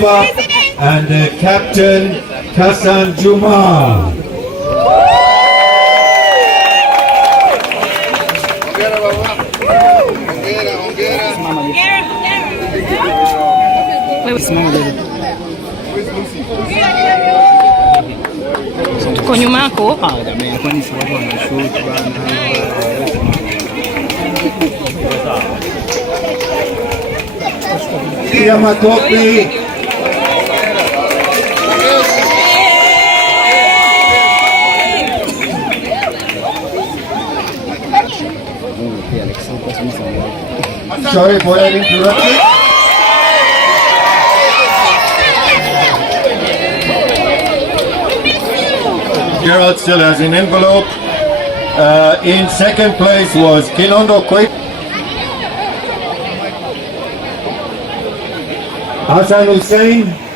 Ngalawa and Captain Hassan Juma. Tuko nyuma yako. Pia makofi. Sorry for that interruption. Gerald still has an envelope. In second place was Kinondo Kwale. Hassan Hussein.